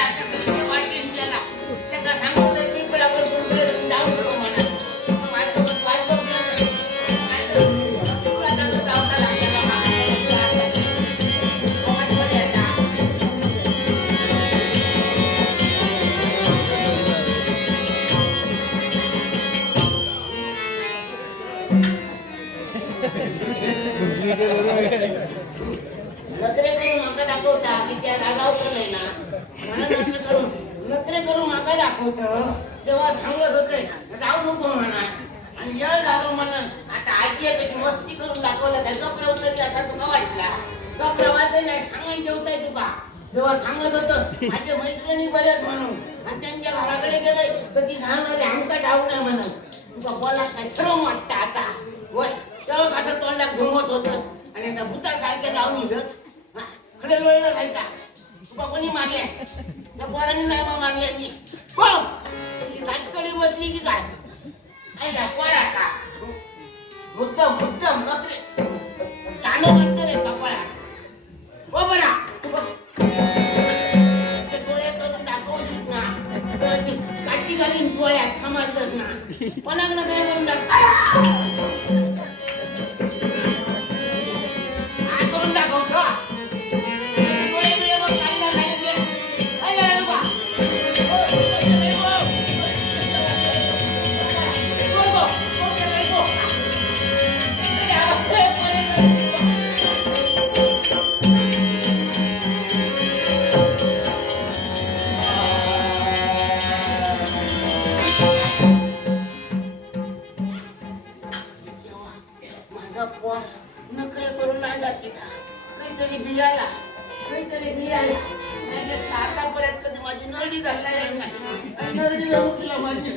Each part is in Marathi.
आता वाटेल त्याला त्याला नखरे दाखवतं. तेव्हा सांगत होते जाऊ नको म्हणा. आणि येळ झालो म्हणून. आता आजी आहे त्याची मस्ती करून दाखवलं त्या कपडा उतरली असा तुका वाटला. कपडा वाचाय नाही सांगायला जेवताय तुका. तेव्हा सांगत होतं माझे मैत्रिणी बऱ्याच म्हणून. आणि त्यांच्या घराकडे गेले तर ती सांगणारी आमका ठाऊ नाही म्हणून. तुका बोला काय श्रम वाटतं आता? वय तेव्हा असं तोंडात घुमत होतस आणि आता भूतासारख्या लावून इलंच खडे लोळलं जायचा तुका कोणी मारले त्या पोरांनी नाही मग मारल्याची Walang nagagawa ng नरडी झालेली नाही आणि नरडी जर उठला माझी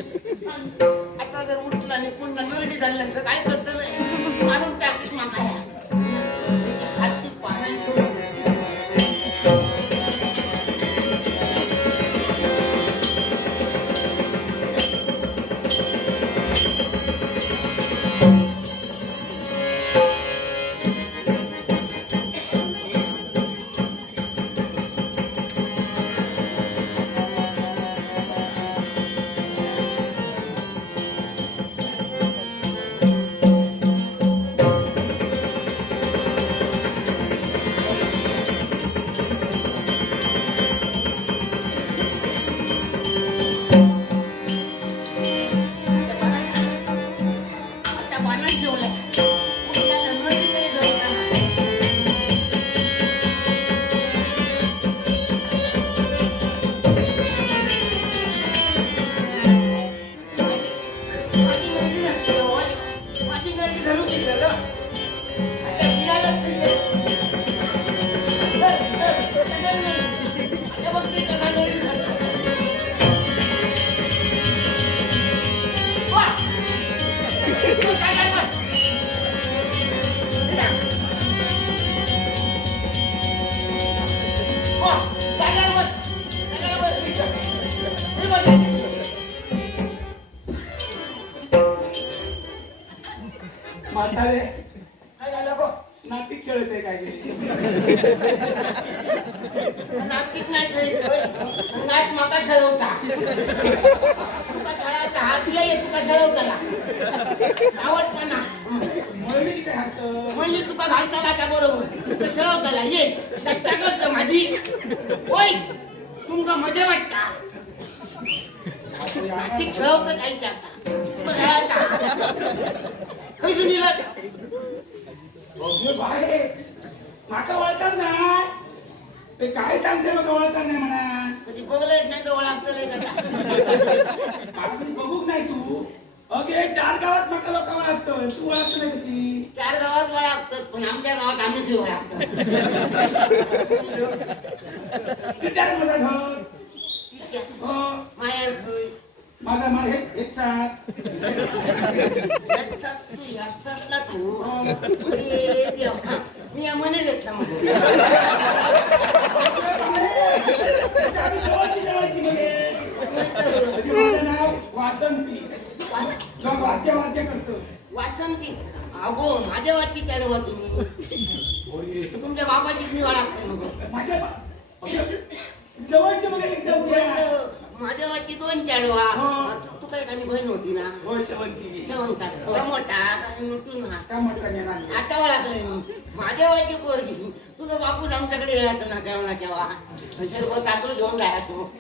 आता जर उठला आणि पुन्हा नरडी झाल्यानंतर काय करत काय गं? नाती खेळते काय नाही खेळायचं होय. नाट माका खेळवता. तुका खेळायचा ये तुका खेळवताला. आवडताना. मळली काय हक्क तुका घालताला त्या बरोबर. तुका खेळवताला. ये चर्चा करतो माझी. होय तुमका मजा वाटता. नाटकी खेळवतं काही आता. तुका खेळायचा. खैसून बघ बाहेर माका वळतात ना ते काय सांगते मग वळतात नाही म्हणा. कधी बघलंच नाही तर कधी बघूक नाही तू. अगे चार गावात माका लोक वळखतोय तू वळखत नाही कशी? चार गावात ओळखतात पण आमच्या गावात आम्ही ती ओळखतो किती माझा घर? हो. माहेर खय माझा माझा हे याच्यात तू याच्यातला तू अरे देवा मी या मने घेतला मध्ये माझं नाव वासंती जो वाद्य वाद्य करतो वासंती अगो माझ्या वाची चढवा तुम्ही तुमच्या बाबाची मी ओळखते मग माझ्या बा- जवळचे बघा एकदम महादेवाची दोन चाडवा हो. तू- तू काय खाली बहीण होती ना? हो. शेवंती मोठा तू ना काय म्हटलं येणार नाही. आता ओळखले मी. महादेवाची पोरगी. तुझं बापूस आमच्याकडे यायचं ना केव्हा ना केव्हा. सर्व तांदूळ घेऊन जायचो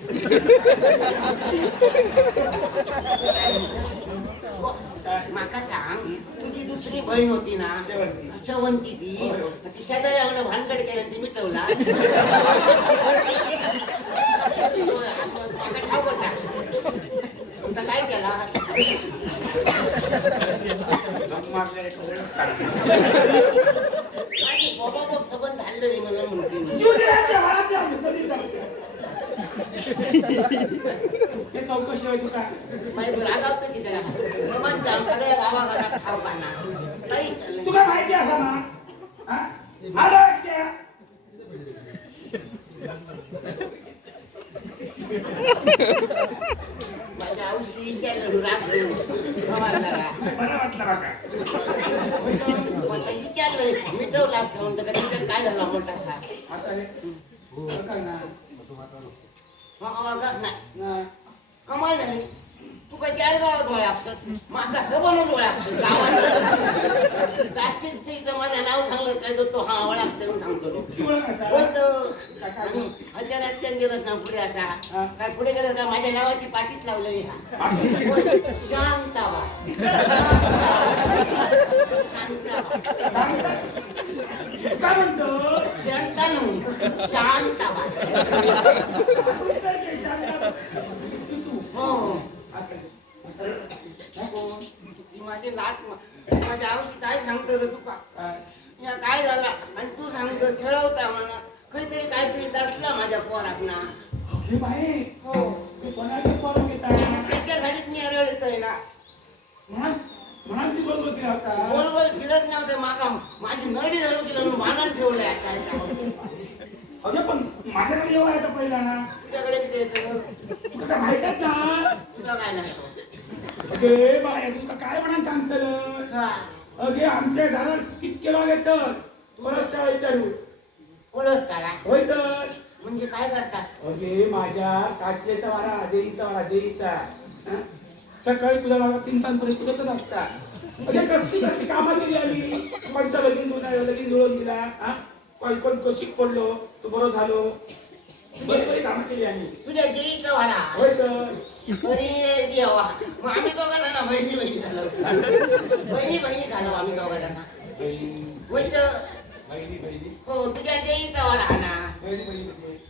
माका सांग तुझी दुसरी बहीण होती ना? शेवंती. शेवंती ती. ती शेजारी एवढं भानगड केलं ती मिटवला माका ठाऊक होता तुमचा काय केला मागल्या एका वेळेस सांगतो. माझी बाबा बाप सबंध झालं म्हणून म्हणते मी. जीव दिला बाळाच्या कधी जाऊ ते चौकशी होय तुका बाई रागावतं की त्याला. सबंध जाम सगळ्या गावाघरात ठाव काना काही चाललं तुला माहिती असा ना हा? आलं वाटत्या? माझ्या औषधी विचारलं राग घेऊन गावाला बरं वाटलं बघा पण ते विचारलं मिटवला असतं म्हणतं का तिथे काय झाला मोठासा आता रे बरं का ना? मग अगं नाही ना. कमाल झाली तू काय चार गावात ओळखतात माका सबनच ओळखतो गावात काशीचं माझं नाव सांगलं काय तो हा ओळखतो म्हणून सांगतो तो. किती ओळख असा? होतं. आणि त्या दिवस ना पुढे असा. काय पुढे गेलं का माझ्या नावाची पाठीत लावलेली हा? होय, काय म्हणतो शांतानू काय ते शांत तू तू हो असं. ती माझी नात माझ्या आऊशी काय सांगतो रे तुका? या काय झाला आणि तू सांगतो छळवता म्हणा काहीतरी दसला माझ्या पोरात ना हे बाई. हो. तू कोणाची करून घेत आहे त्याच्यासाठीच मी ना. म्हणा म्हणा ती बोलत होती आता. गोल गोल फिरत नव्हते मागा माझी नडी धरून केलं म्हणून मानान ठेवलंय अरे पण माझ्याकडे आहे का पहिला ना? तुझ्याकडे किती येतं तुला काय माहितच ना तुला काय नाही अगे बाय तुका काय म्हणा सांगतलं? का अगे आमच्या घरात कितके लोक येतात परत काय विचारू होय तर म्हणजे काय करतात? अगे माझ्या सासऱ्याचा वारा देईचा वारा देईचा हं? सकाळी तुझा बाबा तीन तांपर्यंत तुझ्याच असता. अगे कसली कसली कामं केली आम्ही? पंच लगीन जुळून लगीन जुळून दिला. हा? कोण कोण कशी पडलो. तू बरं झालो. बरी बरी कामं केली आम्ही. तुझ्या देईचा वारा. होय तर अरे देवा. मग आम्ही दोघा जण बहिणी बहिणी झालो. बहिणी बहिणी झालो आम्ही दोघा जण होय तर हो तुझ्या देईचा वारा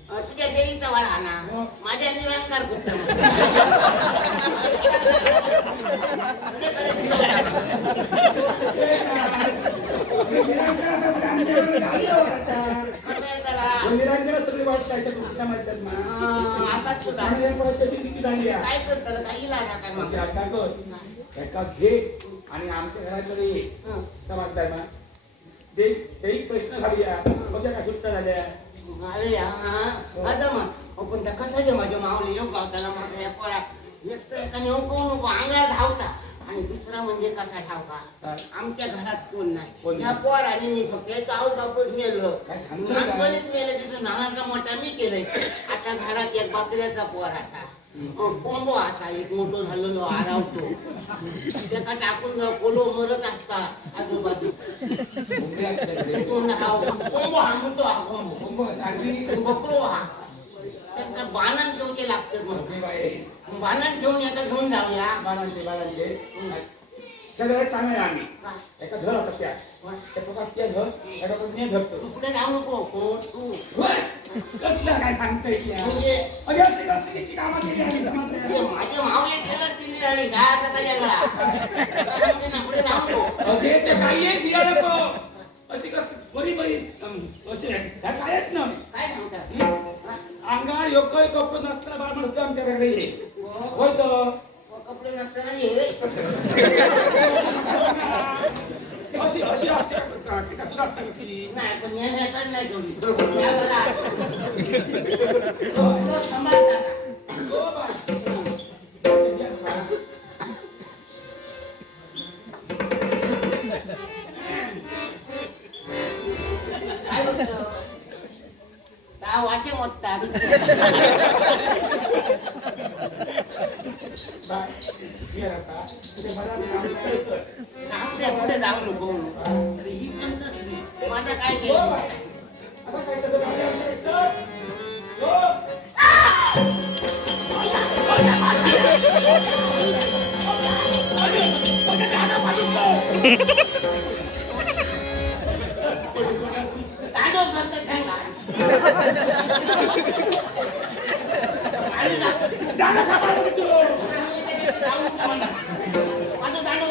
अ, तुझ्या देवीचा वारा हो. माझ्या निरंकार बात काय आणि करतात काही लागा काय मग घे आणि आमच्या घराकडे ये हं. समजताय ना ते तेही प्रश्न झाली. आहे म्हणजे काय झाल्या. अरे आता मग पण त्या कसं गे माझ्या मावले येऊ गावताना माझा या पोरा एक तर एका नेऊ कोण नको अंगार धावता. आणि दुसरा म्हणजे कसा ठावका? आमच्या घरात कोण नाही? या पोर आणि मी फक्त याचा काय सांगतोय काय? नागपणीत मेलं तिथं नानाचा मोठा मी केलंय. आता घरात एक बाकऱ्याचा पोर असा. कोंबो असा एक मोठो झालेलो आरावतो. त्याका टाकून कोलो मरत असता आजूबाजू. कोंब हा कोंबो हा हा बकरो हा. त्यांना बाणन ठेवचे लागतात मग बाणन ठेवून याचा घेऊन जाऊया. सगळ्यात चांगलं आम्ही? एका घर होता त्या. घर एका धरतो. पुढे जाऊ नको कोण? तू. होय. कसलं काय सांगताय? म्हणजे कामं केली. माझे मावले आणि पुढे जाऊ नको. अगे ते काही एक दिया नको. अशी कसली बरी बरी. अशी ह्या काय आहेत ना. काय सांगतात अंगार योग्य कपडे नसताना बाळ म्हणतो आमच्याकडे ये होय तर. 나 와시 못다. 나한테 보내 나오는 거. 이 분들 맞아 갈게. मनाने काम कर.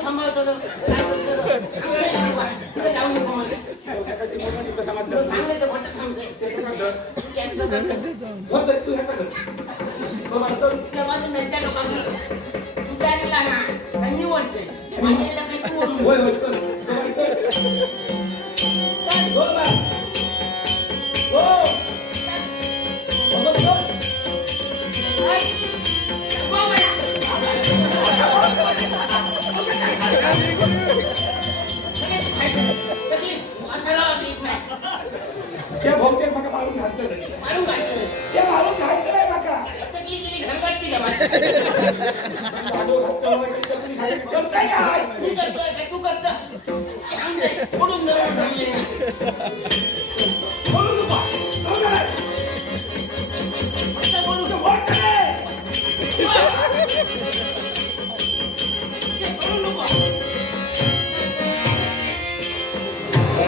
सांग ते पुढे जाऊ ¡Cortega!